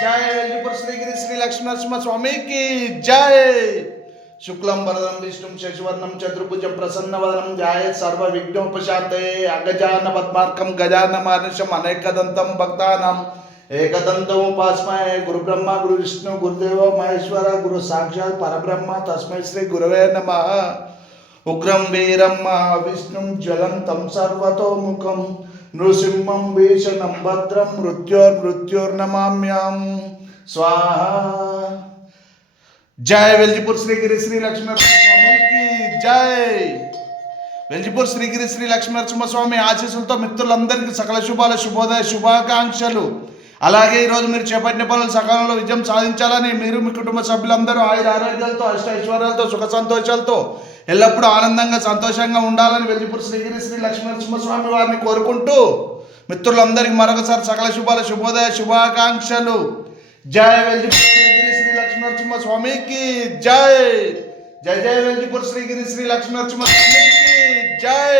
जय अल्लीपुर श्री गिरी श्री लक्ष्मी नरसिंह स्वामी की जय। शुक्लम वरदम विष्णु शशिवर्णम चतुर्भुज प्रसन्न वरम जाय। सर्व विघ्नोपशाते अगजान पद्मार्कम गजान मानुषम अनेकदंतम भक्तानाम एकदंतमुपास्मय गुरु ब्रह्म गुरु विष्णु गुरुदेव, महेश्वर गुरु साक्षात परब्रह्म, तस्मै श्री गुरुवे नमः। ఉగ్రం వీరం విష్ణుం జ్వలంతం సర్వతోముఖం. నృసింహం భీషణం భద్రం మృత్యోర్మృత్యోర్నమామ్యాం స్వాహ. జై వెల్జిపూర్ శ్రీగిరి శ్రీ లక్ష్మీనరసింహస్వామికి జై. వెల్జిపూర్ శ్రీగిరి శ్రీ లక్ష్మీనరసింహస్వామి ఆశీస్సులతో మిత్రులందరికీ సకల శుభాల శుభోదయ శుభాకాంక్షలు. అలాగే ఈరోజు మీరు చేపట్టిన పనులు సకాలంలో విజయం సాధించాలని మీరు మీ కుటుంబ సభ్యులందరూ ఆయుర ఆరోగ్యాలతో అష్ట ఐశ్వర్యాలతో సుఖ సంతోషాలతో ఎల్లప్పుడూ ఆనందంగా సంతోషంగా ఉండాలని వెల్జిపూర్ శ్రీగిరి శ్రీ లక్ష్మీనరసింహస్వామి వారిని కోరుకుంటూ మిత్రులందరికీ మరొకసారి సకల శుభాల శుభోదయ శుభాకాంక్షలు. జై వెల్జిపూర్ శ్రీగిరి శ్రీ లక్ష్మీనరసింహ స్వామికి జై! జై జై వెల్జిపూర్ శ్రీగిరి శ్రీ లక్ష్మీనరసింహ స్వామికి జై!